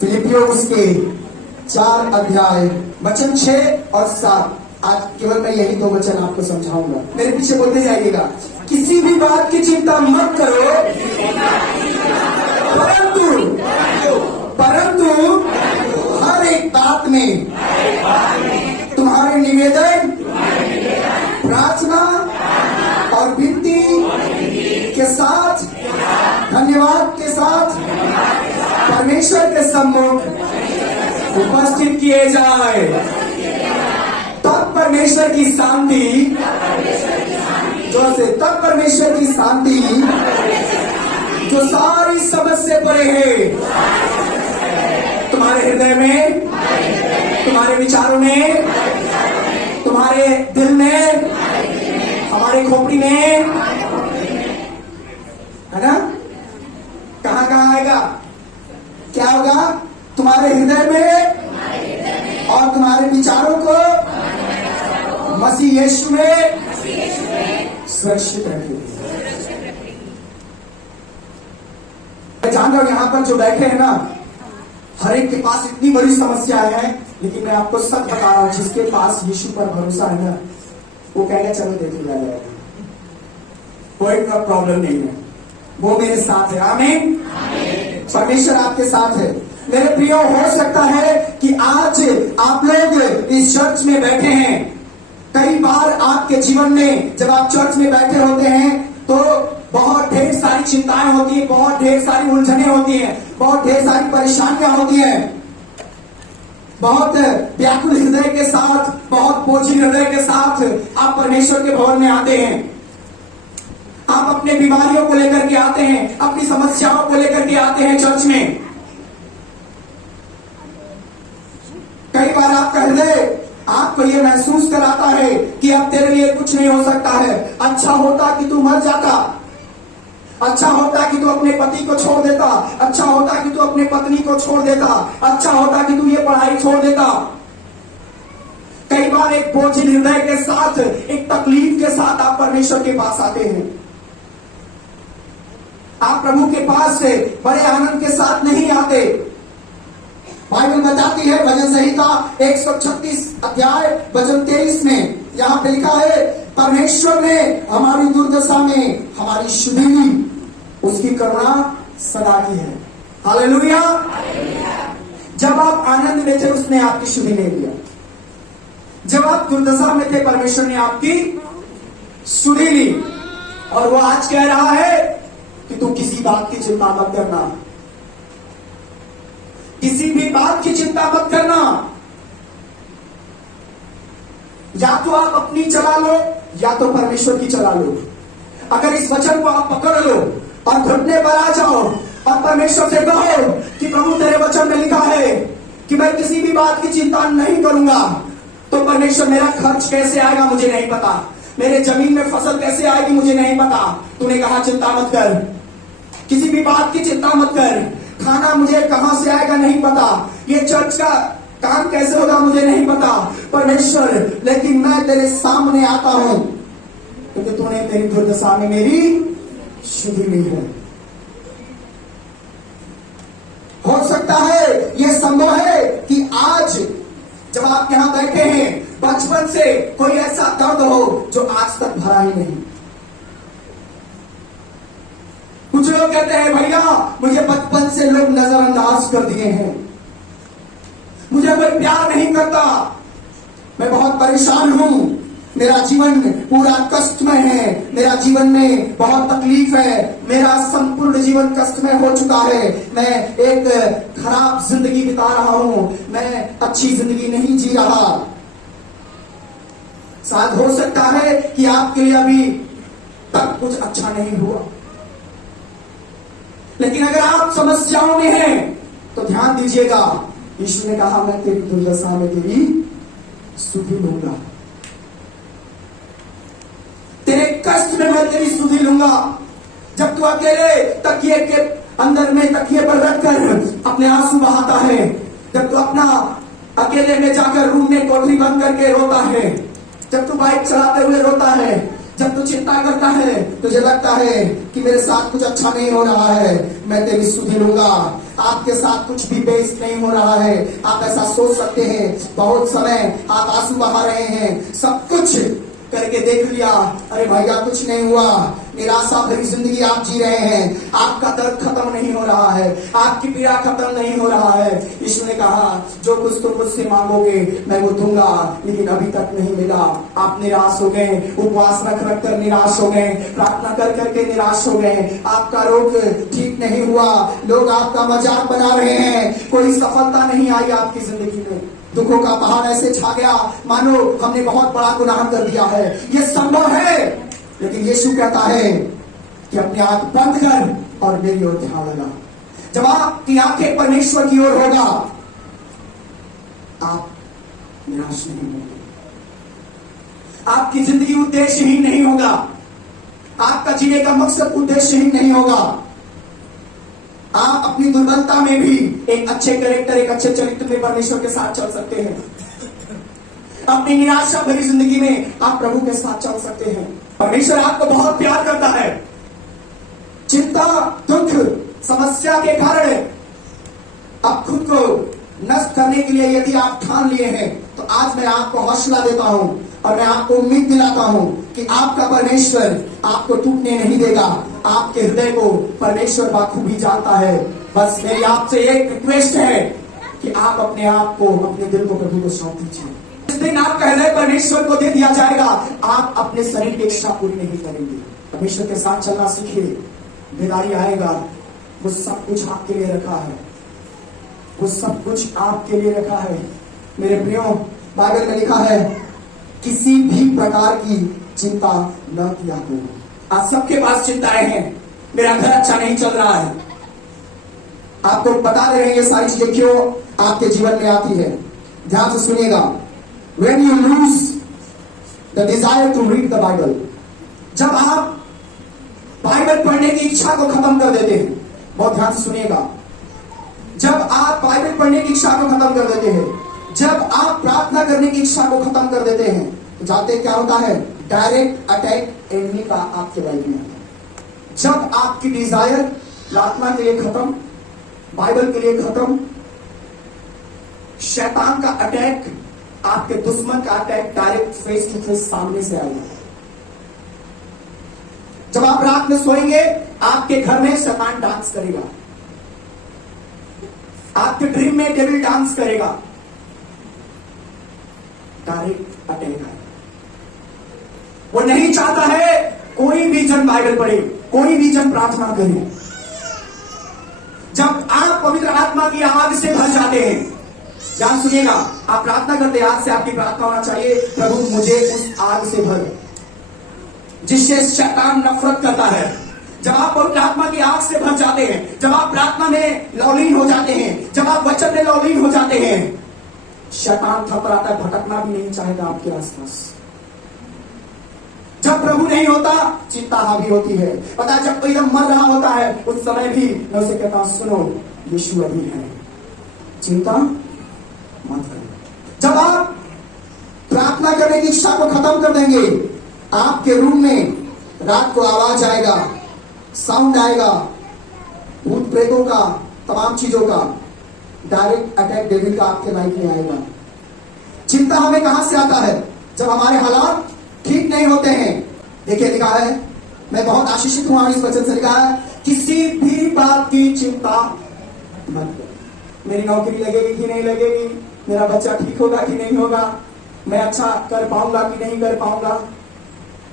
फिलिपियों उसके 4 अध्याय वचन 6 और 7। आज केवल मैं यही 2 वचन आपको समझाऊंगा, मेरे पीछे बोलते जाइएगा। किसी भी बात की चिंता मत करो, परंतु हर एक बात में तुम्हारे निवेदन, प्रार्थना और विनती के साथ, धन्यवाद के साथ परमेश्वर के सम्मुख उपस्थित किए जाए। तब परमेश्वर की शांति, जो से तब परमेश्वर की शांति जो सारी समझ से परे है, तुम्हारे हृदय में, तुम्हारे विचारों में, तुम्हारे दिल में, हमारे खोपड़ी में, है ना? कहां कहां आएगा? क्या होगा? तुम्हारे हृदय में और तुम्हारे विचारों को मसीह यीशु में सुरक्षित रखिए। मैं जानता हूं यहां पर जो बैठे हैं ना, हर एक के पास इतनी बड़ी समस्या है, लेकिन मैं आपको सच बता रहा हूं, जिसके पास यीशु पर भरोसा है ना, वो कहेगा चलो देख लिया जाएगा, कोई प्रॉब्लम नहीं है, वो मेरे साथ है। आमीन। परमेश्वर आपके साथ है। मेरे प्रियो, हो सकता है कि आज आप लोग इस चर्च में बैठे हैं। कई बार आपके जीवन में जब आप चर्च में बैठे होते हैं तो बहुत ढेर सारी चिंताएं होती है, बहुत ढेर सारी उलझने होती हैं, बहुत ढेर सारी परेशानियां होती हैं। बहुत व्याकुल हृदय के साथ, बहुत बोझिल हृदय के साथ आप परमेश्वर के भवन में आते हैं। आप अपने बीमारियों को लेकर के आते हैं, अपनी समस्याओं को लेकर के आते हैं चर्च में। कई बार आपका हृदय आपको यह महसूस कराता है कि अब तेरे लिए कुछ नहीं हो सकता है। अच्छा होता कि तू मर जाता, अच्छा होता कि तू अपने पति को छोड़ देता, अच्छा होता कि तू अपने पत्नी को छोड़ देता, अच्छा होता कि तू ये पढ़ाई छोड़ देता। कई बार एक बोझिल हृदय के साथ, एक तकलीफ के साथ आप परमेश्वर के पास आते हैं। आप प्रभु के पास से बड़े आनंद के साथ नहीं आते। बाइबल बताती है, भजन संहिता 136 अध्याय वचन 23 में यहां पे लिखा है, परमेश्वर ने हमारी दुर्दशा में हमारी शुद्धि ली, उसकी करुणा सदा की है। हालेलुया। जब आप आनंद में थे, उसने आपकी शुद्धि नहीं दिया। जब आप दुर्दशा में थे, परमेश्वर ने आपकी शुद्धि ली। और वो आज कह रहा है कि तुम किसी बात की चिंता मत करना, किसी भी बात की चिंता मत करना। या तो आप अपनी चला लो या तो परमेश्वर की चला लो। अगर इस वचन को आप पकड़ लो और घुटने पर आ जाओ और परमेश्वर से कहो कि प्रभु तेरे वचन में लिखा है कि मैं किसी भी बात की चिंता नहीं करूंगा, तो परमेश्वर मेरा खर्च कैसे आएगा मुझे नहीं पता, मेरे जमीन में फसल कैसे आएगी मुझे नहीं पता, तूने कहा चिंता मत कर, किसी भी बात की चिंता मत कर, खाना मुझे कहां से आएगा नहीं पता, ये चर्च का काम कैसे होगा मुझे नहीं पता परमेश्वर, लेकिन मैं तेरे सामने आता हूं क्योंकि तूने मेरी दुर्दशा में मेरी शुद्धि ली है। हो सकता है, यह संभव है कि आज जब आप यहां बैठे हैं, बचपन से कोई ऐसा दर्द हो जो आज तक भरा ही नहीं। कुछ लोग कहते हैं, भैया मुझे बचपन से लोग नजरअंदाज कर दिए हैं, मुझे कोई प्यार नहीं करता, मैं बहुत परेशान हूं, मेरा जीवन पूरा कष्टमय है, मेरा जीवन में बहुत तकलीफ है, मेरा संपूर्ण जीवन कष्टमय हो चुका है, मैं एक खराब जिंदगी बिता रहा हूं, मैं अच्छी जिंदगी नहीं जी रहा। शायद हो सकता है कि आपके लिए अभी तक कुछ अच्छा नहीं हुआ, लेकिन अगर आप समस्याओं में हैं तो ध्यान दीजिएगा, यीशु ने कहा मैं तेरी दुर्दशा में तेरी सुधि लूंगा, तेरे कष्ट में मैं तेरी सुधि लूंगा। जब तू अकेले तकिए के अंदर में तकिए पर रखकर अपने आंसू बहाता है, जब तू अपना अकेले में जाकर रूम में कोठरी बंद करके रोता है, जब तू बाइक चलाते हुए रोता है, जब तू चिंता करता है, तुझे लगता है कि मेरे साथ कुछ अच्छा नहीं हो रहा है, मैं तेरी सुधि लूंगा। आपके साथ कुछ भी बेस्ट नहीं हो रहा है, आप ऐसा सोच सकते हैं बहुत समय आप आंसू बहा रहे हैं, सब कुछ करके देख लिया, अरे भैया कुछ नहीं हुआ, निराशा भरी जिंदगी आप जी रहे हैं, आपका दर्द खत्म नहीं हो रहा है, आपकी पीड़ा खत्म नहीं हो रहा है। यीशु ने कहा जो कुछ तुम मुझसे मांगोगे मैं वो दूंगा, लेकिन अभी तक नहीं मिला। आप निराश हो गए, उपवास रख कर निराश हो गए, प्रार्थना कर करके निराश हो गए, आपका रोग ठीक नहीं हुआ, लोग आपका मजाक बना रहे हैं, कोई सफलता नहीं आई आपकी जिंदगी में, दुखों का पहाड़ ऐसे छा गया मानो हमने बहुत बड़ा गुनाह कर दिया है। यह संभव है, लेकिन यीशु कहता है कि अपनी आंख बंद कर और मेरी ओर ध्यान लगा। जब आपकी आंखें परमेश्वर की ओर होगा आप निराश नहीं होंगे, आपकी जिंदगी उद्देश्यहीन नहीं होगा, आपका जीने का मकसद उद्देश्यहीन नहीं होगा। आप अपनी दुर्बलता में भी एक अच्छे कैरेक्टर, एक अच्छे चरित्र में परमेश्वर के साथ चल सकते हैं। अपनी निराशा भरी जिंदगी में आप प्रभु के साथ चल सकते हैं। परमेश्वर आपको बहुत प्यार करता है। चिंता, दुख, समस्या के कारण अब खुद को नष्ट करने के लिए यदि आप ठान लिए हैं तो आज मैं आपको हौसला देता हूं और मैं आपको उम्मीद दिलाता हूं कि आपका परमेश्वर आपको टूटने नहीं देगा। आपके हृदय को परमेश्वर बाखूबी जानता है। बस मेरी आपसे एक रिक्वेस्ट है कि आप अपने आप को, अपने दिल को प्रभु को सौंप दीजिए। जिस दिन आपका हृदय परमेश्वर को दे दिया जाएगा आप अपने शरीर की इच्छा पूरी नहीं करेंगे। परमेश्वर के साथ चलना सीखिए, बेदारी आएगा। वो सब कुछ आपके लिए रखा है, वो सब कुछ आपके लिए रखा है। मेरे प्रियो, बाइबल में लिखा है किसी भी प्रकार की चिंता न किया करो। आज सबके पास चिंताएं हैं, मेरा घर अच्छा नहीं चल रहा है। आपको बता दे रहे हैं ये सारी चीजें क्यों आपके जीवन में आती है। ध्यान से सुनिएगा। When you lose the desire to read the Bible, जब आप बाइबल पढ़ने की इच्छा को खत्म कर देते हैं, बहुत ध्यान से सुनिएगा, जब आप बाइबल पढ़ने की इच्छा को खत्म कर देते हैं, जब आप प्रार्थना करने की इच्छा को खत्म कर देते हैं, तो जानते क्या होता है? डायरेक्ट अटैक एनिमी का आपके लाइफ में आता है। जब आपकी डिजायर प्रार्थना के लिए खत्म, बाइबल के लिए खत्म, शैतान का अटैक, आपके दुश्मन का attack direct face to face सामने से आएगा। जब आप रात में सोएंगे आपके घर में शैतान डांस करेगा, आपके ड्रीम में डेविल डांस करेगा, डायरेक्ट अटैक आएगा। वो नहीं चाहता है कोई भी जन बाइबल पढ़े, कोई भी जन प्रार्थना करे। जब आप पवित्र आत्मा की आग से भर जाते हैं, ध्यान सुनिएगा, आप प्रार्थना करते, आज से आपकी प्रार्थना होना चाहिए, प्रभु मुझे उस आग से भर जिससे शैतान नफरत करता है। जब आप पवित्र आत्मा की आग से भर जाते हैं, जब आप प्रार्थना में लौलीन हो जाते हैं, जब आप वचन में लौलीन हो जाते हैं, शैतान थपराता, भटकना भी नहीं चाहेगा आपके आसपास। जब प्रभु नहीं होता चिंता हावी होती है। पता है, जब कोई एकदम मर रहा होता है उस समय भी मैं उसे कहता हूं सुनो यीशु अभी है, चिंता मत करो। जब आप प्रार्थना करने की इच्छा को खत्म कर देंगे, आपके रूम में रात को आवाज आएगा, साउंड आएगा, भूत प्रेतों का, तमाम चीजों का डायरेक्ट अटैक डेविल का आपके लाइफ में आएगा। चिंता हमें कहां से आता है? जब हमारे हालात ठीक नहीं होते हैं। देखिए लिखा है, मैं बहुत आशीषित हूं, इस वचन से लिखा है किसी भी बात की चिंता मत करो। मेरी नौकरी लगेगी कि नहीं लगेगी, मेरा बच्चा ठीक होगा कि नहीं होगा, मैं अच्छा कर पाऊंगा कि नहीं कर पाऊंगा,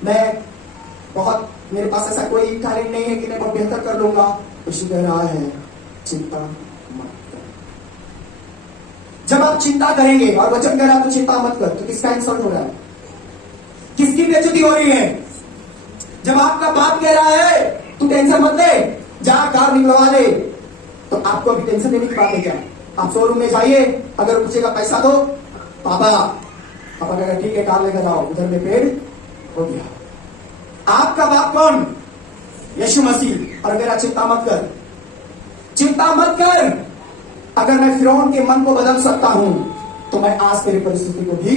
मैं बहुत, मेरे पास ऐसा कोई टैलेंट नहीं है कि मैं बहुत बेहतर कर लूंगा। यीशु कह रहा है चिंता मत करो। जब आप चिंता करेंगे और वचन कह रहा है तो चिंता मत कर, तो किसका इंसल्ट हो रहा है? किसकी बेइज्जती हो रही है? जब आपका बाप कह रहा है तू टेंशन मत ले, जा कार निकलवा ले, तो आपको अभी टेंशन लेने की बात है क्या? आप शोरूम में जाइए, अगर पूछेगा पैसा दो, पापा कहेगा ठीक है कार लेकर जाओ, उधर में पेड़ हो गया। आपका बाप कौन? यीशु मसीह। और मेरा चिंता मत कर, चिंता मत कर। अगर मैं फिरौन के मन को बदल सकता हूं तो मैं आज तेरी परिस्थिति को भी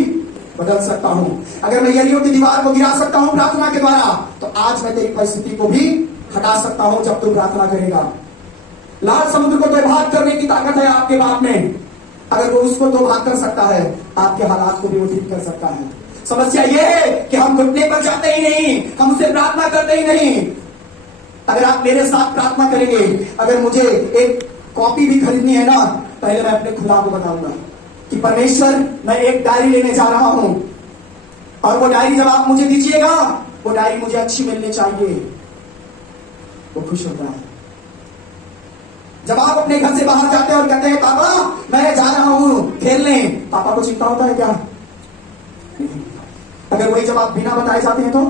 बदल सकता हूं। अगर मैं यरीहो की दीवार को गिरा सकता हूं प्रार्थना के द्वारा, तो आज मैं तेरी परिस्थिति को भी हटा सकता हूं जब तू प्रार्थना करेगा। लाल समुद्र को दो भाग करने की ताकत है आपके बाप में। अगर वो उसको दो भाग कर सकता है, आपके हालात को भी वो ठीक कर सकता है। समस्या ये है कि हम घुटने पर जाते ही नहीं, हम उसे प्रार्थना करते ही नहीं। अगर आप मेरे साथ प्रार्थना करेंगे, अगर मुझे एक कॉपी भी खरीदनी है ना, पहले मैं अपने खुदा को बताऊंगा कि परमेश्वर, मैं एक डायरी लेने जा रहा हूं, और वो डायरी जब आप मुझे दीजिएगा, वो डायरी मुझे अच्छी मिलनी चाहिए। वो खुश होता है। जब आप अपने घर से बाहर जाते हैं और कहते हैं पापा मैं जा रहा हूं खेलने, पापा को चिंता होता है क्या? अगर वही जब आप बिना बताए जाते हैं तो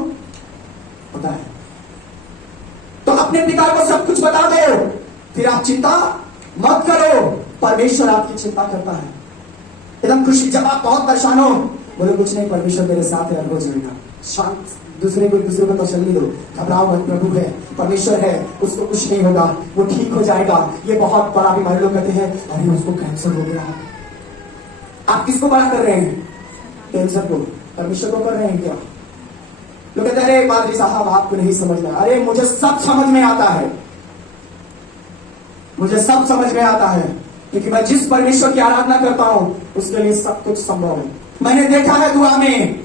होता है। तो अपने पिता को सब कुछ बता दो, फिर आप चिंता मत करो, परमेश्वर आपकी चिंता करता है। एकदम खुशी, जब आप बहुत परेशान हो, बोले कुछ नहीं, परमेश्वर मेरे साथ है, हो जाएगा। शांत, दूसरे को तसल्ली दो, घबराओ मत, प्रभु है, परमेश्वर है, उसको कुछ नहीं होगा, वो ठीक हो जाएगा। ये बहुत बड़ा बीमारी, लोग कहते हैं अरे उसको कैंसर हो गया। आप किसको बड़ा कर रहे हैं? कैंसर को। परमेश्वर को कर रहे हैं क्या? लोग कहते हैं अरे पादरी साहब आपको नहीं समझना। अरे मुझे सब समझ में आता है, मुझे सब समझ में आता है, क्योंकि मैं जिस परमेश्वर की आराधना करता हूं उसके लिए सब कुछ संभव है। मैंने देखा है दुआ में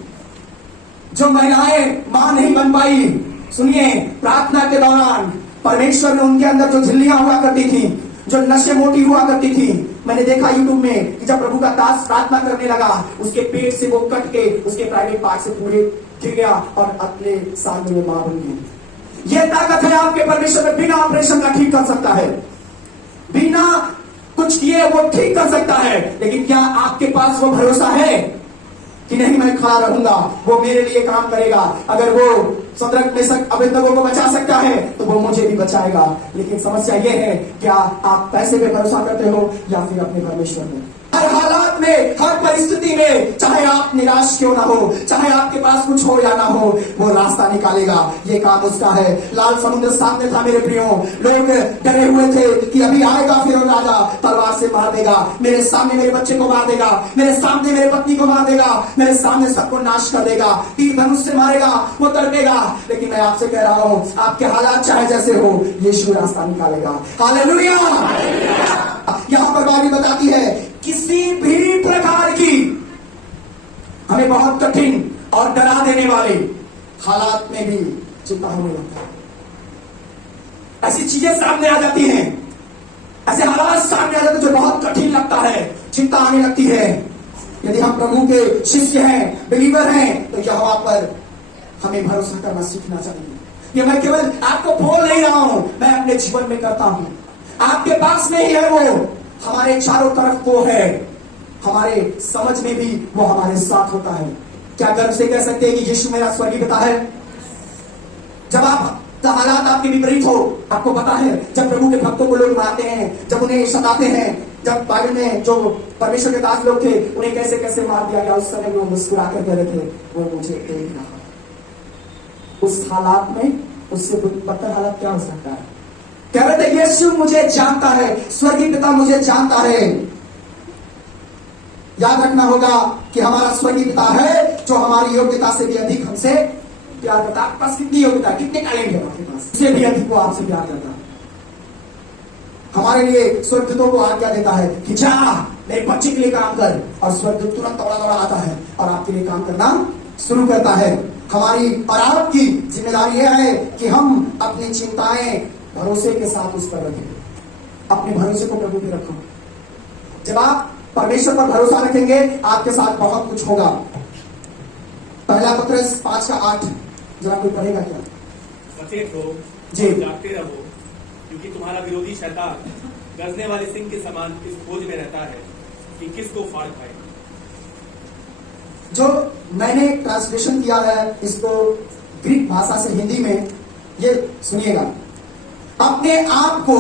जो महिलाएं मां नहीं बन पाई, सुनिए, प्रार्थना के दौरान परमेश्वर ने उनके अंदर जो झिल्लियां हुआ करती थी, जो नशे मोटी हुआ करती थी, मैंने देखा यूट्यूब में कि जब प्रभु का दास प्रार्थना करने लगा, उसके पेट से वो कट के उसके प्राइवेट पार्ट से पूरे गिर गया और अपने सामने वो मां बन गई। ये ताकत है आपके परमेश्वर में, बिना ऑपरेशन का ठीक कर सकता है, बिना कुछ किए वो ठीक कर सकता है। लेकिन क्या आपके पास वो भरोसा है कि नहीं मैं खड़ा रहूंगा, वो मेरे लिए काम करेगा? अगर वो सदरक मेशक अबेदनगो को बचा सकता है तो वो मुझे भी बचाएगा। लेकिन समस्या ये है, क्या आप पैसे पे भरोसा करते हो या फिर अपने परमेश्वर में? हर हालात में, हर परिस्थिति में, चाहे आप निराश क्यों ना हो, चाहे आपके पास कुछ हो या ना हो, वो रास्ता निकालेगा। ये काम उसका है। लाल समुद्र सामने था मेरे प्रियो, लोग डरे हुए थे कि अभी आएगा फिर राजा, तलवार से मार देगा, मेरे सामने मेरे बच्चे को मार देगा, मेरे सामने मेरे पत्नी को मार देगा, मेरे सामने सबको नाश कर देगा, तीर धनुष से मारेगा, वो तड़पेगा। लेकिन मैं आपसे कह रहा हूं, आपके हालात चाहे जैसे हो, यीशु रास्ता निकालेगा। हालेलुया। यहां पर बाइबल बताती है किसी भी प्रकार की हमें बहुत कठिन और डरा देने वाले हालात में भी चिंता होने लगता है। ऐसी चीजें सामने आ जाती हैं, ऐसे हालात सामने आ जाते हैं जो बहुत कठिन लगता है, चिंता आने लगती है। यदि हम प्रभु के शिष्य हैं, बिलीवर हैं, तो यहोवा पर हमें भरोसा करना सीखना चाहिए। ये मैं केवल आपको बोल नहीं रहा हूं, मैं अपने जीवन में करता हूं। आपके पास नहीं है वो, हमारे चारों तरफ वो है, हमारे समझ में भी वो हमारे साथ होता है। क्या गर्व से कह सकते हैं कि यीशु मेरा स्वर्गीय पिता है? जब आप हालात आपके विपरीत हो, आपको पता है जब प्रभु के भक्तों को लोग मारते हैं, जब उन्हें सताते हैं, जब बाइबल में जो परमेश्वर के दास लोग थे उन्हें कैसे कैसे मार दिया गया, उस समय वो मुस्कुरा कर कह रहे थे वो मुझे देख रहा। उस हालात में उससे बदतर हालात क्या हो सकता है? कह रहे थे यीशु मुझे जानता है, स्वर्गीय पिता मुझे जानता है। याद रखना होगा कि हमारा स्वर्गीय पिता है जो हमारी योग्यता से भी अधिक हमसे प्यार करता है। आपके पास कितनी योग्यता, कितने टैलेंट है आपके पास, उससे भी अधिक वो आपसे प्यार करता है। हमारे लिए स्वर्गदूतों को आज्ञा देता है कि जा मेरे बच्चे के लिए काम कर, और स्वर्गदूत तुरंत दौड़ा दौड़ा आता है और आपके लिए काम करना शुरू करता है। हमारी और आपकी जिम्मेदारी यह है कि हम अपनी चिंताएं भरोसे के साथ उस पर रखें, अपने भरोसे को प्रभु पे रखो। जब आप परमेश्वर पर भरोसा रखेंगे, आपके साथ बहुत कुछ होगा। पहला पत्रस 5:8 जरा कोई पढ़ेगा क्या? सचेत हो जी, जागते रहो, क्योंकि तुम्हारा विरोधी शैतान गरजने वाले सिंह के समान इस खोज में रहता है कि किसको फाड़ खाए। जो मैंने ट्रांसलेशन किया है इसको ग्रीक भाषा से हिंदी में, ये सुनिएगा, अपने आप को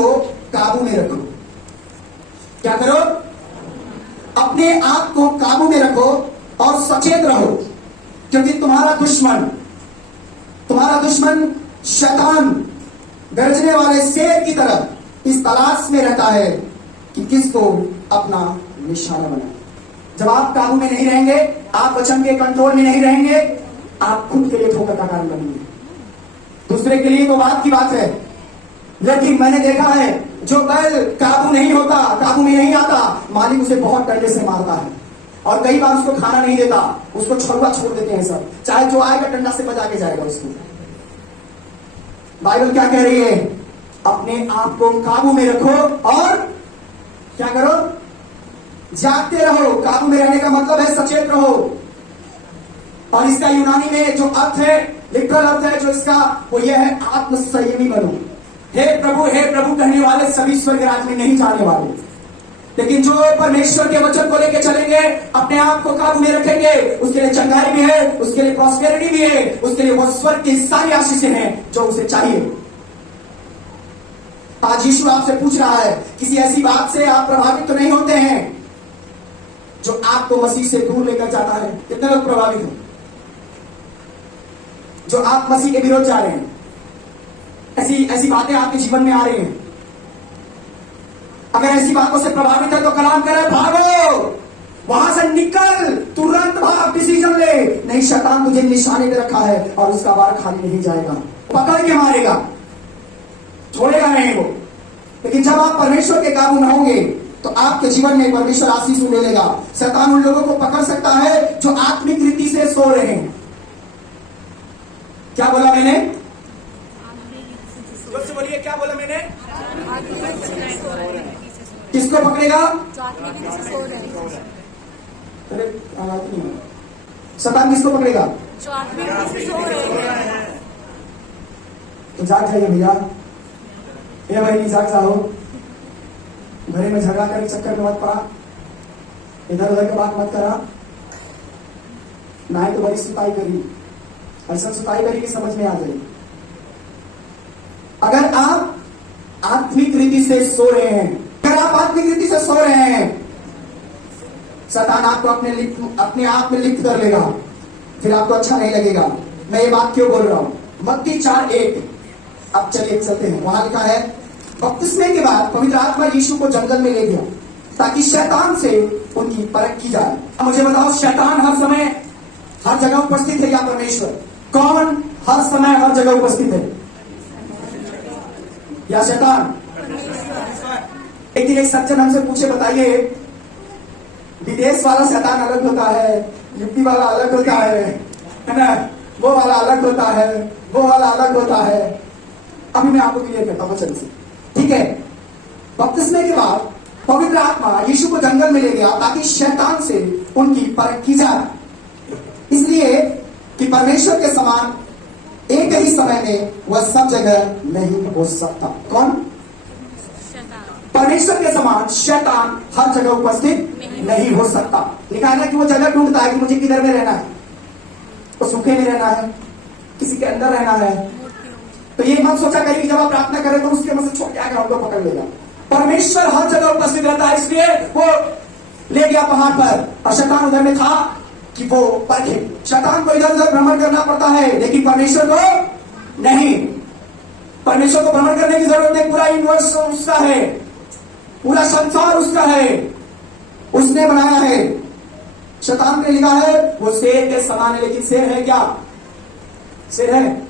काबू में रखो। क्या करो? अपने आप को काबू में रखो और सचेत रहो, क्योंकि तुम्हारा दुश्मन शैतान गरजने वाले शेर की तरह इस तलाश में रहता है कि किसको अपना निशाना बनाए। जब आप काबू में नहीं रहेंगे, आप वचन के कंट्रोल में नहीं रहेंगे, आप खुद के लिए ठोकर का कारण बनेंगे। दूसरे के लिए तो बात की बात है, लेकिन मैंने देखा है जो बैल काबू नहीं होता, काबू में नहीं आता, मालिक उसे बहुत डंडे से मारता है और कई बार उसको खाना नहीं देता, उसको छुआ छोड़ देते हैं सब, चाहे जो आएगा डंडा से बजा के जाएगा उसको। बाइबल क्या कह रही है? अपने आप को काबू में रखो और क्या करो? जागते रहो। काबू में रहने का मतलब है सचेत रहो। और इसका यूनानी में जो अर्थ है, लिटरल अर्थ है जो इसका, वो यह है आत्मसंयमी बनो। हे प्रभु कहने वाले सभी स्वर्ग राज्य में नहीं जाने वाले, लेकिन जो परमेश्वर के वचन को लेकर चलेंगे, अपने आप को काबू में रखेंगे, उसके लिए चंगाई भी है, उसके लिए प्रॉस्पेरिटी भी है, उसके लिए वो स्वर्ग की सारी आशीषें हैं जो उसे चाहिए। आज यीशु आपसे पूछ रहा है, किसी ऐसी बात से आप प्रभावित तो नहीं होते हैं जो आपको मसीह से दूर लेकर जाता है? कितने लोग प्रभावित हैं जो आप मसीह के विरोध जा रहे हैं? ऐसी बातें आपके जीवन में आ रही हैं। अगर ऐसी बातों से प्रभावित है तो कलाम करे, भागो, वहां से निकल, तुरंत भाग, डिसीजन ले। नहीं, शैतान तुझे निशाने पे रखा है और उसका वार खाली नहीं जाएगा, पकड़ के मारेगा, छोड़ेगा नहीं वो। लेकिन जब आप परमेश्वर के काबू में होंगे तो आपके जीवन में परमेश्वर आशीष मिलेगा। शैतान उन लोगों को पकड़ सकता है जो आत्मिक रीति से सो रहे हैं। क्या बोला मैंने? जोर से बोलिए, क्या बोला मैंने? किसको पकड़ेगा? अरे आवाज नहीं है। शैतान किसको पकड़ेगा? तो जाग जाइए भैया, ये भाई जाग जाओ। घरे में झगड़ा करके चक्कर में मत पड़ा, इधर उधर की बात मत करा, ना ही तो बड़ी सुताई करी, ऐसा सुताई करी कि समझ में आ जाए। अगर आप आत्मिक रीति से सो रहे हैं, अगर आप आत्मिक रीति से सो रहे हैं, शैतान आपको अपने आप में लिप्त कर लेगा, फिर आपको अच्छा नहीं लगेगा। मैं ये बात क्यों बोल रहा हूं? मत्ती 4:1। अब चलिए चलते हैं। वहां लिखा है, बपतिस्मे के बाद पवित्र आत्मा यीशु को जंगल में ले गया ताकि शैतान से उनकी परख की जाए। अब मुझे बताओ, शैतान हर समय हर जगह उपस्थित है या परमेश्वर? कौन हर समय हर जगह उपस्थित है? या शैतान? एक दिन एक सज्जन हमसे पूछे, बताइए, विदेश वाला शैतान अलग होता है, यूपी वाला अलग होता है ना, वो वाला अलग होता है, वो वाला अलग होता है। अभी मैं आपको क्लियर करता हूं वचन से, ठीक है? बपतिस्मे के बाद पवित्र आत्मा यीशु को जंगल में ले गया ताकि शैतान से उनकी परख की जाए। इसलिए कि परमेश्वर के समान एक ही समय में वह सब जगह नहीं हो सकता। कौन? परमेश्वर के समान शैतान हर जगह उपस्थित नहीं हो सकता। लिखा है ना कि वो जगह ढूंढता है कि मुझे किधर में रहना है, वो सूखे में रहना है, किसी के अंदर रहना है। तो ये मत सोचा करिए कि जब आप प्रार्थना करें तो उसके मुंह से छोड़ के आकर हमको पकड़ लेगा। परमेश्वर हर जगह उपस्थित रहता है, इसलिए वो ले गया पहाड़ पर और शैतान उधर में था कि वो परखे। शैतान को इधर उधर भ्रमण करना पड़ता है, लेकिन परमेश्वर को नहीं। परमेश्वर को भ्रमण करने की जरूरत नहीं, पूरा यूनिवर्स उसका है, पूरा संसार उसका है, उसने बनाया है। शैतान ने लिखा है वो शेर के समान है, लेकिन शेर है क्या? शेर है?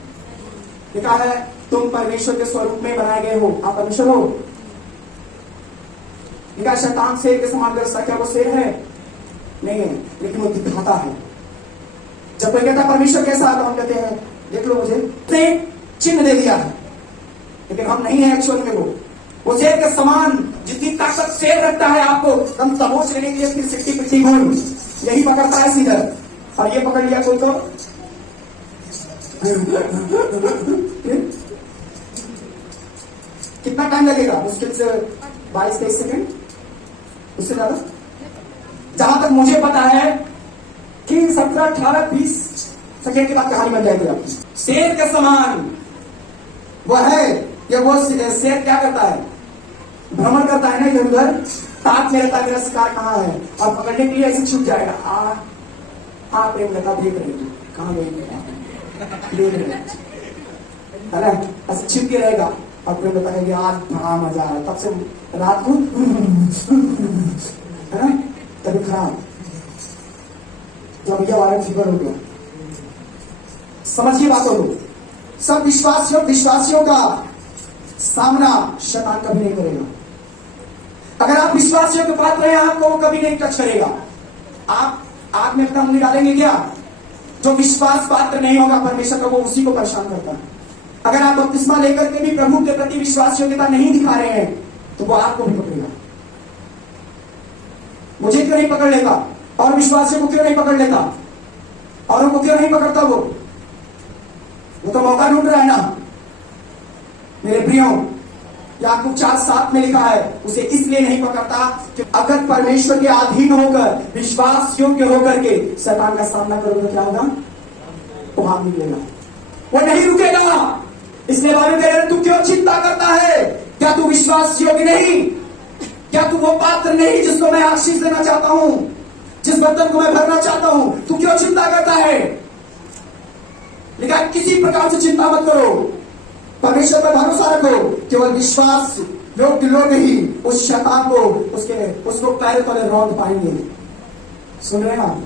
लिखा है तुम परमेश्वर के स्वरूप में बनाए गए हो, आप परमेश्वर हो। लिखा शैतान शेर के समान कर सकता, वो शेर है? नहीं है, लेकिन वो दिखाता है। जब कोई कहता परमेश्वर कैसा है तो हम कहते हैं देख लो मुझे, चिन्ह दे दिया है, लेकिन हम नहीं है एक्चुअल में। वो शेर के समान जितनी ताकत शेर रखता है, आपको हम दबोच लेने के लिए फिर सिट्टी पिट्टी घोड़ यही पकड़ता है सीधा, और ये पकड़ लिया कोई तो कितना टाइम लगेगा? मुश्किल से 22-23 सेकेंड, उससे ज्यादा। जहां तक मुझे पता है कि 17, 18, 20 सेकेंड के बाद कहानी बन जाएगी आपकी। शेर के समान वो है कि वो शेर क्या करता है? भ्रमण करता है ना इधर उधर, ताक में रहता है मेरा शिकार कहाँ है, और पकड़ने के लिए ऐसे छुप जाएगा। प्रेम लता देख रही थी कहाँ गई, है ना, ऐसे छिप के रहेगा और प्रेम लता कहेगी आज बड़ा मजा आ रहा है। तब से रात को है ना, तभी खराब जब यह वायरल फीवर हो गया। समझिए बातों को, सब विश्वासियों का सामना शैतान कभी नहीं करेगा। अगर आप विश्वास योग्य पात्र हैं, आपको वो कभी नहीं टच करेगा। आप आग में अपना उंगली डालेंगे क्या? जो विश्वास पात्र नहीं होगा परमेश्वर का, वो उसी को परेशान करता है। अगर आप बपतिस्मा लेकर के भी प्रभु के प्रति विश्वास योग्यता नहीं दिखा रहे हैं, तो वो आपको भी पकड़ेगा। मुझे क्यों नहीं पकड़ लेता? और विश्वासियों को क्यों नहीं पकड़ लेता? औरों को क्यों नहीं पकड़ता? वो तो मौका ढूंढ रहा है ना। मेरे प्रियो, याकूब 4:7 में लिखा है, उसे इसलिए नहीं पकड़ता कि अगर परमेश्वर के अधीन होकर, विश्वास योग्य होकर के शैतान का सामना करोगे, क्या होगा? वो भाग निकलेगा, वो नहीं रुकेगा। इसलिए बाइबल कह रहे हैं, तू क्यों चिंता करता है? क्या तू विश्वास योग्य नहीं? क्या तू वो पात्र नहीं जिसको मैं आशीष देना चाहता हूं, जिस बर्तन को मैं भरना चाहता हूं? तू क्यों चिंता करता है? लेकिन किसी प्रकार से चिंता मत करो, परमेश्वर पर भरोसा रखो। केवल विश्वास योग्य लोग ही उस शैतान को उसको पैर तले रौंद पाएंगे। सुन रहे हैं आप?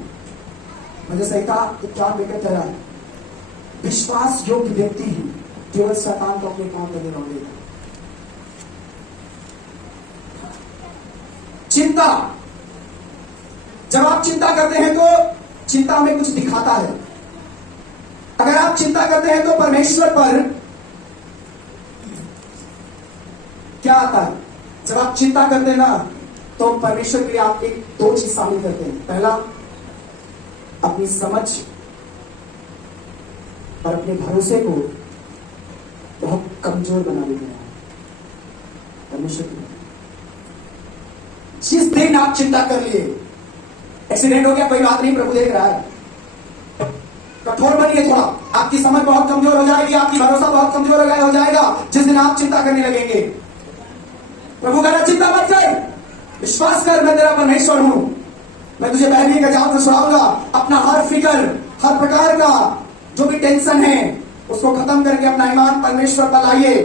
मुझे सही कहा कि क्या बेकर कह रहा है? विश्वास योग्य व्यक्ति ही केवल शैतान को अपने काम तले रौंदेगा। चिंता, जब आप चिंता करते हैं तो चिंता में कुछ दिखाता है। अगर आप चिंता करते हैं तो परमेश्वर पर क्या आता है? जब आप चिंता करते हैं ना, तो परमेश्वर के लिए आप एक दो चीज शामिल करते हैं। पहला, अपनी समझ और अपने भरोसे को बहुत कमजोर बना देते हैं परमेश्वर के। जिस दिन आप चिंता कर लिए, एक्सीडेंट हो गया, कोई बात नहीं, प्रभु देख रहा है। कठोर बनिए थोड़ा, आपकी समझ बहुत कमजोर हो जाएगी, आपकी भरोसा बहुत कमजोर हो जाएगा जिस दिन आप चिंता करने लगेंगे। प्रभु कहना, चिंता मत कर, विश्वास कर, मैं तेरा परमेश्वर हूं, मैं तुझे बहरी का जाल से छुड़ाऊंगा। अपना हर फिक्र, हर प्रकार का जो भी टेंशन है, उसको खत्म करके अपना ईमान परमेश्वर पर लाइए।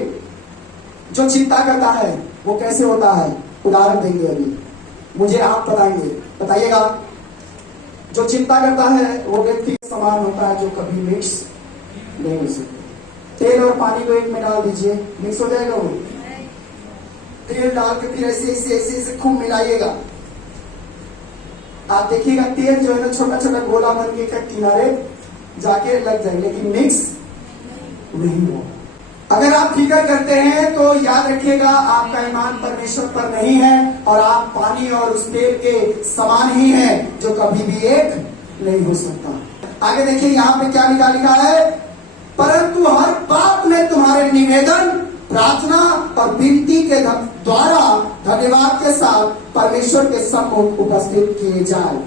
जो चिंता करता है वो कैसे होता है, उदाहरण देंगे अभी, मुझे आप बताइएगा। जो चिंता करता है वो व्यक्ति के समान होता है जो कभी मिक्स नहीं हो सकता। तेल और पानी को एक में डाल दीजिए, मिक्स हो जाएगा वो? तेल डाल के फिर ऐसे खूब मिलाइएगा। आप देखिएगा तेल जो है ना छोटा छोटा गोला बन के किनारे जाके लग जाए, लेकिन मिक्स नहीं हो। अगर आप फिक्र करते हैं तो याद रखिएगा, आपका ईमान परमेश्वर पर नहीं है और आप पानी और उस तेल के समान ही हैं जो कभी भी एक नहीं हो सकता। आगे देखिए यहाँ पे क्या लिखा है, परंतु हर बात में तुम्हारे निवेदन, प्रार्थना और विनती के द्वारा धन्यवाद के साथ परमेश्वर के सम्मुख उपस्थित किए जाए।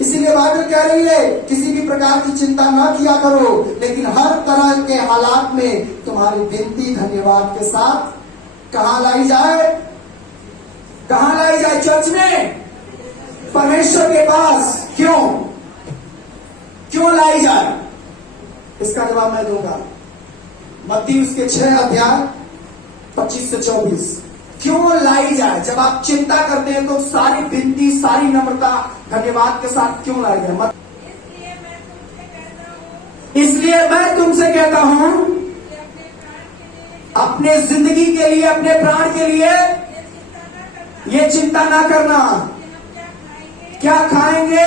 इसीलिए बाइबल कह रही है, किसी भी प्रकार की चिंता न किया करो, लेकिन हर तरह के हालात में तुम्हारी विनती धन्यवाद के साथ कहां लाई जाए? कहां लाई जाए? चर्च में, परमेश्वर के पास। क्यों लाई जाए? इसका जवाब मैं दूंगा। मत्ती उसके 6 अध्याय 25 से 24। क्यों लाई जाए? जब आप चिंता करते हैं तो सारी विनती, सारी नम्रता, धन्यवाद के साथ क्यों लाई जाए? इसलिए मैं तुमसे कहता हूं, अपने जिंदगी के लिए, अपने प्राण के लिए ये चिंता ना करना, क्या खाएंगे,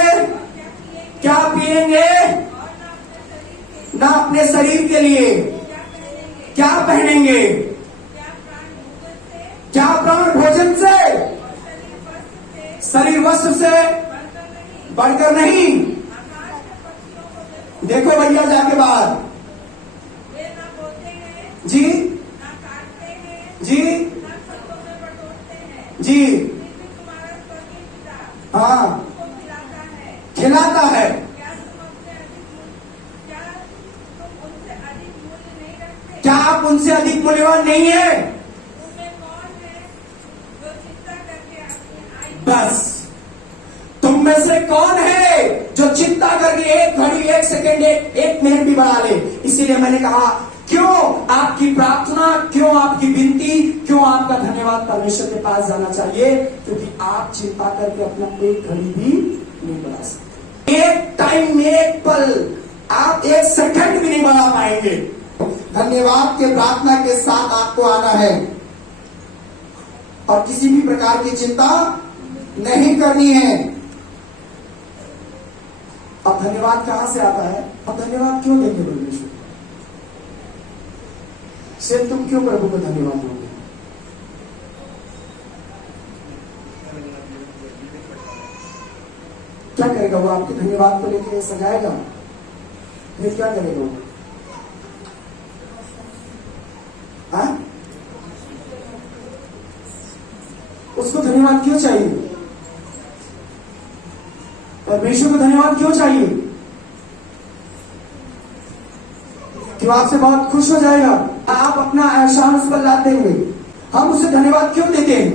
क्या पिएंगे, ना अपने शरीर के लिए क्या पहनेंगे, क्या प्राण भोजन से, शरीर वस्त्र से बढ़कर नहीं। देखो भैया जाके बाहर, जी जी जी, हाँ, खिलाता है। क्या आप उनसे अधिक मूल्यवान नहीं है? बस, तुम में से कौन है जो चिंता करके एक घड़ी, एक सेकेंड, एक मिनट भी बढ़ा ले? इसीलिए मैंने कहा, क्यों आपकी प्रार्थना, क्यों आपकी विनती, क्यों आपका धन्यवाद परमेश्वर के पास जाना चाहिए? क्योंकि आप चिंता करके अपना एक घड़ी भी नहीं बढ़ा सकते। एक टाइम में, एक पल, आप एक सेकंड भी नहीं बढ़ा पाएंगे। धन्यवाद के प्रार्थना के साथ आपको आना है और किसी भी प्रकार की चिंता नहीं करनी है। अब धन्यवाद कहां से आता है? अब धन्यवाद क्यों देंगे परमेश्वर? सिर्फ तुम क्यों प्रभु को धन्यवाद दोगे? क्या करेगा वो? आपके धन्यवाद को लेकर सजाएगा, फिर क्या करेगा वो? हाँ? उसको धन्यवाद क्यों चाहिए? परमेश्वर को धन्यवाद क्यों चाहिए? क्यों आपसे बहुत खुश हो जाएगा? आप अपना एहसान उस पर लाद देंगे। हम उसे धन्यवाद क्यों देते हैं?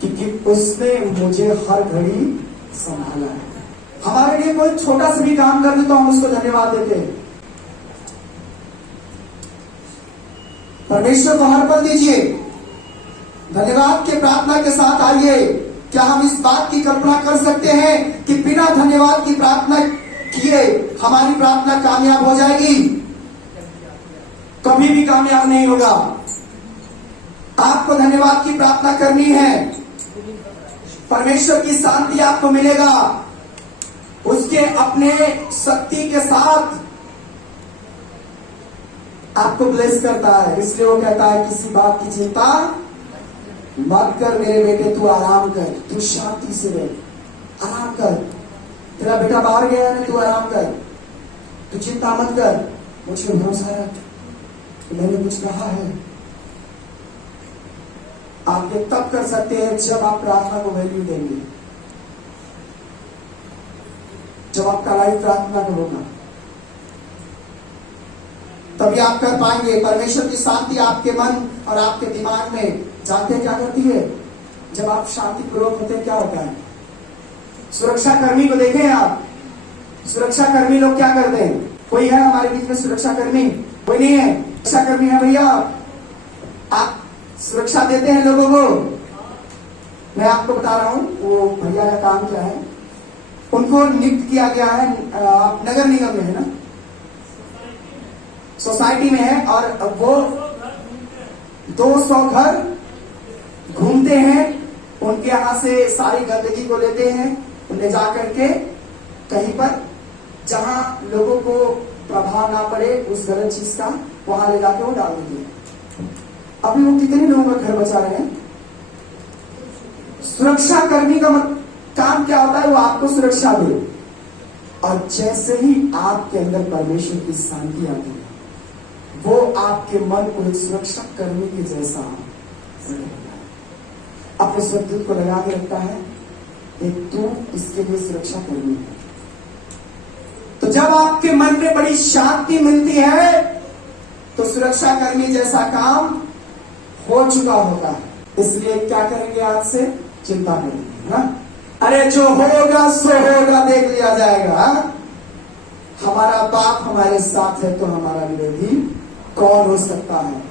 क्योंकि उसने मुझे हर घड़ी संभाला है। हमारे लिए कोई छोटा सा भी काम कर दे तो हम उसको धन्यवाद देते हैं। परमेश्वर को हर पल दीजिए, धन्यवाद के प्रार्थना के साथ आइए। क्या हम इस बात की कल्पना कर सकते हैं कि बिना धन्यवाद की प्रार्थना किए हमारी प्रार्थना कामयाब हो जाएगी? कभी भी कामयाब नहीं होगा। आपको धन्यवाद की प्रार्थना करनी है, परमेश्वर की शांति आपको मिलेगा, उसके अपने शक्ति के साथ आपको ब्लेस करता है। इसलिए वो कहता है किसी बात की चिंता मत कर मेरे बेटे, तू आराम कर, तू शांति से रह, आराम कर। तेरा बेटा बाहर गया है, तू आराम कर, तू चिंता मत कर, मुझे भरोसा है, मैंने कुछ कहा है। आप ये तब कर सकते हैं जब आप प्रार्थना को वैल्यू देंगे, जब आपका लाइफ प्रार्थना को होगा, तभी आप कर पाएंगे। परमेश्वर की शांति आपके मन और आपके दिमाग में जानते क्या करती है? जब आप शांतिपूर्वक होते हैं क्या होता है? सुरक्षा कर्मी को देखें आप, सुरक्षा कर्मी लोग क्या करते हैं? कोई है हमारे बीच में सुरक्षा कर्मी? कोई नहीं है? सुरक्षा कर्मी है भैया, आप सुरक्षा देते हैं लोगों को। मैं आपको बता रहा हूं वो भैया का काम क्या है। उनको नियुक्त किया गया है, नगर निगम में है ना, सोसाइटी में है, और वो 200 घर घूमते हैं, उनके यहां से सारी गंदगी को लेते हैं, ले जा करके कहीं पर जहां लोगों को प्रभाव ना पड़े उस गलत चीज का, वहां ले जाके वो डाल देते हैं। अभी वो कितने लोगों का घर बचा रहे हैं? सुरक्षा कर्मी का काम क्या होता है? वो आपको सुरक्षा दे, और जैसे ही आपके अंदर परमेश्वर की शांति आती है, वो आपके मन को एक सुरक्षा कर्मी के जैसा अपने स्वर्गदूत को लगा के रखता है, एक तू इसके लिए सुरक्षा कर्मी है। तो जब आपके मन में बड़ी शांति मिलती है तो सुरक्षा कर्मी जैसा काम हो चुका होता है। इसलिए क्या करेंगे? आज से चिंता करेंगे ना, अरे जो होगा सो होगा, देख लिया जाएगा। हमारा बाप हमारे साथ है तो हमारा विरोधी कौन हो सकता है?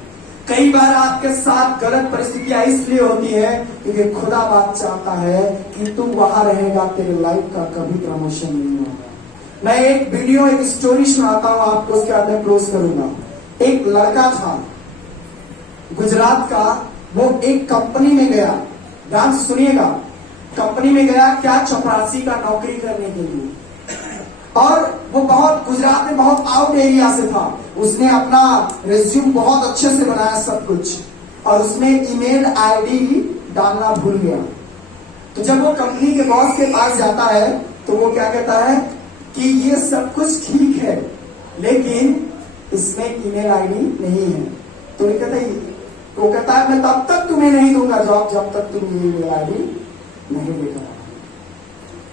कई बार आपके साथ गलत परिस्थितियां इसलिए होती है क्योंकि खुदा बात चाहता है कि तू वहां रहेगा, तेरे लाइफ का कभी प्रमोशन नहीं होगा। मैं एक वीडियो, एक स्टोरी सुनाता हूं आपको, उसके बाद मैं क्लोज करूंगा। एक लड़का था गुजरात का, वो एक कंपनी में गया, ध्यान से सुनिएगा, कंपनी में गया क्या? चपरासी का नौकरी करने के लिए। और वो बहुत गुजरात में बहुत आउट एरिया से था। उसने अपना रिज्यूम बहुत अच्छे से बनाया सब कुछ, और उसमें ईमेल आईडी डालना भूल गया। तो जब वो कंपनी के बॉस के पास जाता है तो वो क्या कहता है कि ये सब कुछ ठीक है लेकिन इसमें ईमेल आईडी नहीं है। तो वो कहता है मैं तब तक तुम्हें नहीं दूंगा जॉब जब तक तुम ये ईमेल आईडी नहीं लेकर।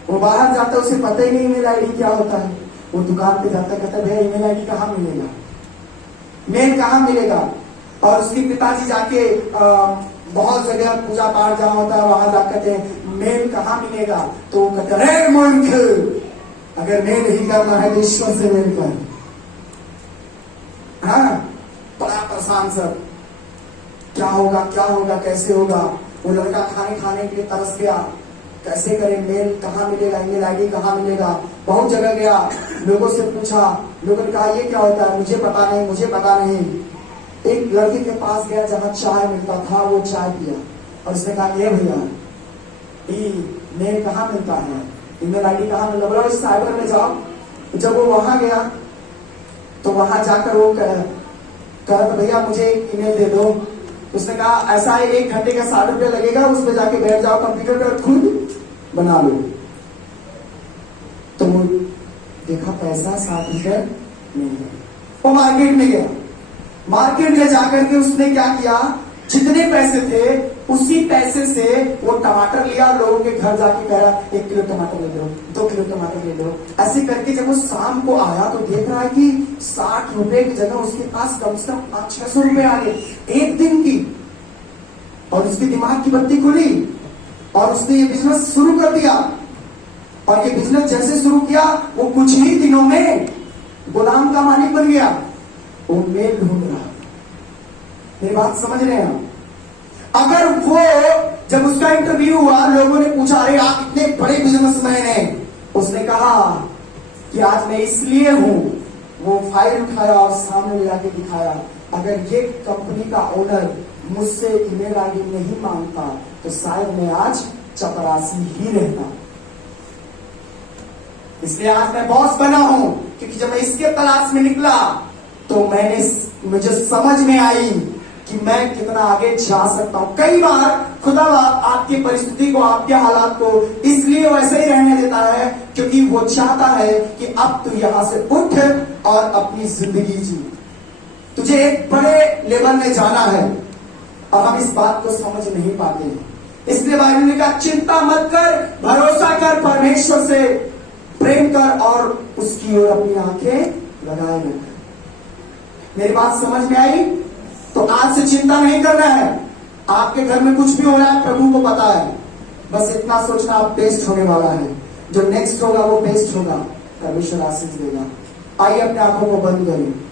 वो बाहर जाता है, उसे पता ही नहीं ईमेल आईडी क्या होता है। वो दुकान पे जाता है, कहता है भैया ईमेल आईडी कहाँ मिलेगा, मेल कहाँ मिलेगा? और उसके पिताजी जाके बहुत जगह पूजा पाठ जहाँ होता है वहां जाकर कहते हैं मेल कहाँ मिलेगा? तो वो कहते हैं अरे मूर्ख, अगर मेल ही करना है तो ईश्वर से मेल कर। हाँ, बड़ा परेशान सब, क्या होगा क्या होगा, कैसे होगा? वो लड़का खाने के लिए तरस गया, कैसे करें, मेल कहाँ मिलेगा, ईमेल आईडी कहाँ मिलेगा। बहुत जगह गया, लोगों से पूछा, लोगों ने कहा ये क्या होता है, मुझे पता नहीं, मुझे पता नहीं। एक लड़के के पास गया जहाँ चाय मिलता था, वो चाय पिया और उसने कहा ये भैया मेल कहाँ मिलता है, ईमेल आईडी कहाँ मिलता है। बोला इस साइबर में जाओ। जब वो वहां गया तो वहां जाकर वो कहा भैया मुझे एक ईमेल दे दो। उसने कहा ऐसा है 1 घंटे का 60 रुपया लगेगा, उसमें जाके बैठ जाओ कंप्यूटर पर, खुद बना लो। तो वो देखा पैसा 60 रुपये नहीं है। वो मार्केट में गया, मार्केट में जाकर के उसने क्या किया, जितने पैसे थे उसी पैसे से वो टमाटर लिया, लोगों के घर जाके कह रहा 1 किलो टमाटर ले लो, 2 किलो टमाटर ले लो। ऐसे करके जब वो शाम को आया तो देख रहा है कि 60 रुपए की जगह उसके पास कम से कम 500-600 रुपए आ गए एक दिन की। और उसके दिमाग की बत्ती खुली और उसने ये बिजनेस शुरू कर दिया। और ये बिजनेस जैसे शुरू किया वो कुछ ही दिनों में गुलाम का मालिक बन गया। वो मेल ढूंढ रहा। मेरी बात समझ रहे हैं? अगर वो जब उसका इंटरव्यू हुआ, लोगों ने पूछा अरे आप इतने बड़े बिजनेसमैन हैं, उसने कहा कि आज मैं इसलिए हूं। वो फाइल उठाया और सामने ले जाके दिखाया, अगर ये कंपनी का ओनर मुझसे ईमेल आईडी नहीं मांगता तो शायद मैं आज चपरासी ही रहता। इसलिए आज मैं बॉस बना हूं, क्योंकि जब मैं इसके तलाश में निकला तो मुझे समझ में आई कि मैं कितना आगे जा सकता हूं। कई बार खुदा आपकी परिस्थिति को, आपके हालात को इसलिए वैसे ही रहने देता है क्योंकि वो चाहता है कि अब तू यहां से उठ और अपनी जिंदगी जी। तुझे एक बड़े लेवल में जाना है और हम इस बात को समझ नहीं पाते हैं। इसलिए बाइबल ने कहा चिंता मत कर, भरोसा कर, परमेश्वर से प्रेम कर और उसकी ओर अपनी आंखें लगाए रख। मेरी बात समझ में आई? तो आज से चिंता नहीं करना है। आपके घर में कुछ भी हो रहा है प्रभु को पता है। बस इतना सोचना आप बेस्ट होने वाला है, जो नेक्स्ट होगा वो बेस्ट होगा। परमेश्वर आशीष देगा। आइए अपने आंखों को बंद करें।